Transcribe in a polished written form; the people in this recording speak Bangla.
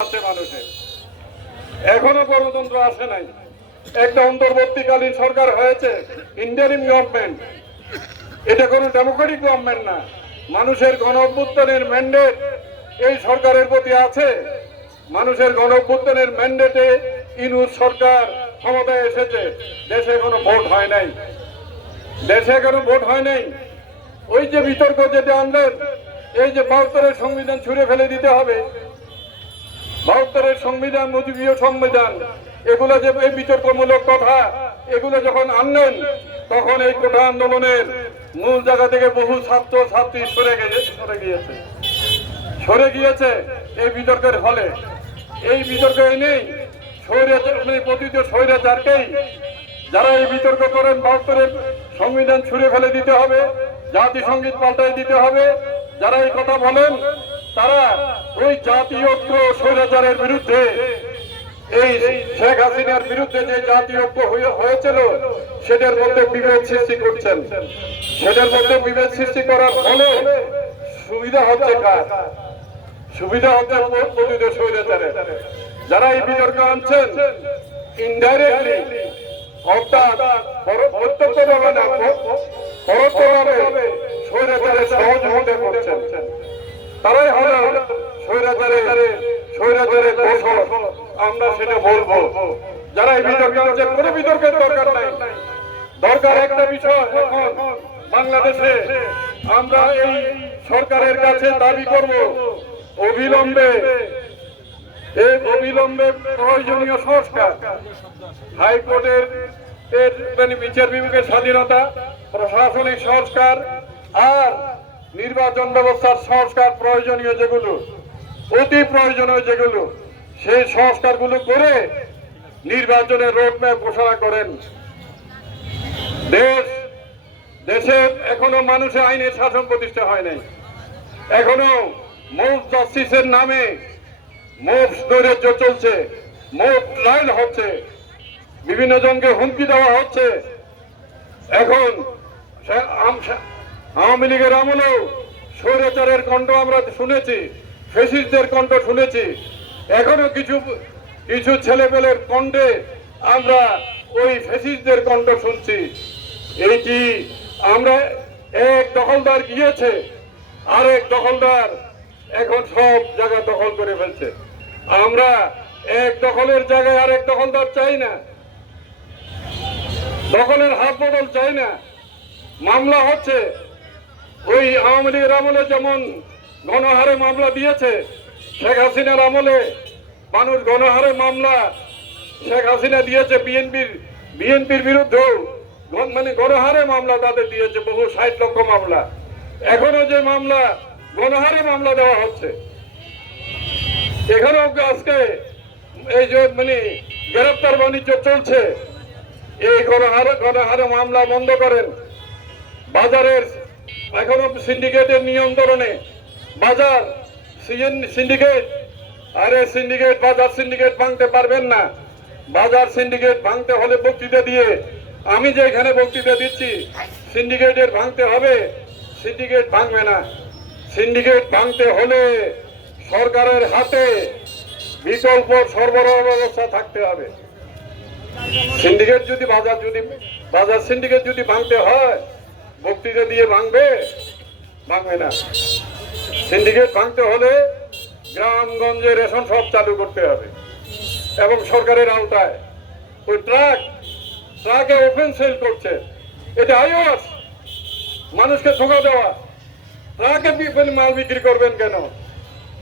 আছে মানুষের, এখনো গণতন্ত্র আসে নাই। একটা অন্তর্বর্তীকালীন সরকার হয়েছে, ইন্টারিম গভর্নমেন্ট। এটা কোনো ডেমোক্রেটিক গভর্নমেন্ট না। মানুষের গণ অভ্যুত্থানের ম্যান্ডেট এই সরকারের প্রতি আছে। মানুষের গণ অভ্যুত্থানের ম্যান্ডেটে ইউনূস সরকার ক্ষমতায় এসেছে। দেশে কোনো ভোট হয় নাই, দেশে কোনো ভোট হয় নাই। ওই যে বিতর্ক যেটা আনলেন, এই যে ৭২-এর সংবিধান ছুঁড়ে ফেলে দিতে হবে, ৭২-এর সংবিধান, মুজিবীয় সংবিধান, এগুলো যে এই বিতর্কমূলক কথা, এগুলো যখন আনলেন তখন এই কোটা আন্দোলনের মূল জায়গা থেকে বহু ছাত্র ছাত্রী সরে গিয়েছে এই বিতর্কের ফলে। এই বিতর্ক নেই প্রতিত স্বৈরাচারকেই যারা এই বিতর্ক করেন, ৭২-এর সংবিধান ছুঁড়ে ফেলে দিতে হবে, জাতিসংগীত পাল্টাই দিতে হবে, যারা এই কথা বলেন তারা ওই জাতীয় ঐক্য স্বৈরাচারের বিরুদ্ধে, এই শেখ হাসিনার বিরুদ্ধে যে জাতীয় ঐক্য হয়েছিল সেটার মধ্যে বিভেদ সৃষ্টি করছেন। সেটার মধ্যে বিভেদ সৃষ্টি করার ফলে সুবিধা হচ্ছে কার? সুবিধা হচ্ছে প্রতিত স্বৈরাচারের। যারা এই বিতর্ক আনছেন ইনডাইরেক্টলি, অর্থাৎ প্রত্যক্ষভাবে না পরোক্ষভাবে স্বৈরাচারের সহযোগিতা করছেন, তারাই হলো স্বৈরাচারের দোষর। আমরা সেটা বলবো। যারা এই বিতর্ক আনছে, কোনো বিতর্কের দরকার নাই। দরকার একটা বিষয়, এখন বাংলাদেশে আমরা এই সরকারের কাছে দাবি করব অবিলম্বে প্রয়োজনীয় সংস্কার, হাইকোর্টের বিচার বিভাগের স্বাধীনতা, প্রশাসনিক সংস্কার আর নির্বাচন ব্যবস্থার সংস্কার, প্রয়োজনীয় যেগুলো, অতি প্রয়োজনীয় যেগুলো, সেই সংস্কারগুলো করে নির্বাচনের রোডম্যাপ ঘোষণা করেন। দেশে এখনো মানুষের আইনের শাসন প্রতিষ্ঠা হয় নাই। এখনো মোব জাস্টিসের নামে মোব নৈরাজ্য চলছে, মোব ট্রায়াল হচ্ছে, বিভিন্ন জনকে হুমকি দেওয়া হচ্ছে। এখন আওয়ামী লীগের আমলেও স্বৈরাচারের কণ্ঠ আমরা শুনেছি, ফ্যাসিস্টদের কণ্ঠ শুনেছি। এখনো কিছু ছেলেপেলের কণ্ঠে আমরা ওই ফ্যাসিস্টদের কণ্ঠ শুনছি। এইটি আমরা, এক দখলদার গিয়েছে, আরেক দখলদার এখন সব জায়গা দখল করে ফেলছে। আমরা এক দখলের জায়গায় আরেক দখলদার চাই না, দখলের হাত বদল চাই না। মামলা হচ্ছে, ওই আওয়ামী লীগের আমলে যেমন গণহারে মামলা দিয়েছে, শেখ হাসিনার আমলে মানুষ গণহারে মামলা শেখ হাসিনা দিয়েছে। বিএনপির বিরুদ্ধেও গণহারে মামলা তাদের দিয়েছে, বহু ৬০ লক্ষ মামলা। এখনো যে মামলা গণহারে মামলা দেওয়া হচ্ছে, এখানেও আজকে এই যে গ্রেপ্তার বাণিজ্য চলছে। এই গণহারে মামলা বন্ধ করেন। বাজারের এখনো সিন্ডিকেটের নিয়ন্ত্রণে বাজার সিন্ডিকেট, আরে সিন্ডিকেট, বাজার সিন্ডিকেট ভাঙতে পারবেন না। বাজার সিন্ডিকেট ভাঙতে হলে বক্তৃতা দিয়ে, আমি যে এখানে বক্তৃতা দিচ্ছি, সিন্ডিকেটের ভাঙতে হবে, সিন্ডিকেট ভাঙবে না। সিন্ডিকেট ভাঙতে হলে সরকারের হাতে বিকল্প সরবরাহ ব্যবস্থা থাকতে হবে। সিন্ডিকেট যদি বাজার সিন্ডিকেট যদি ভাঙতে হয়, বক্তৃতা দিয়ে ভাঙবে না। সিন্ডিকেট ভাঙতে হলে গ্রামগঞ্জে রেশন সব চালু করতে হবে এবং সরকারের আওতায়। ওই ট্রাকে ওপেন সেল করছে, এটা আইওয়াস, মানুষকে ধোঁকা দেওয়া। ট্রাকে মাল বিক্রি করবেন কেন?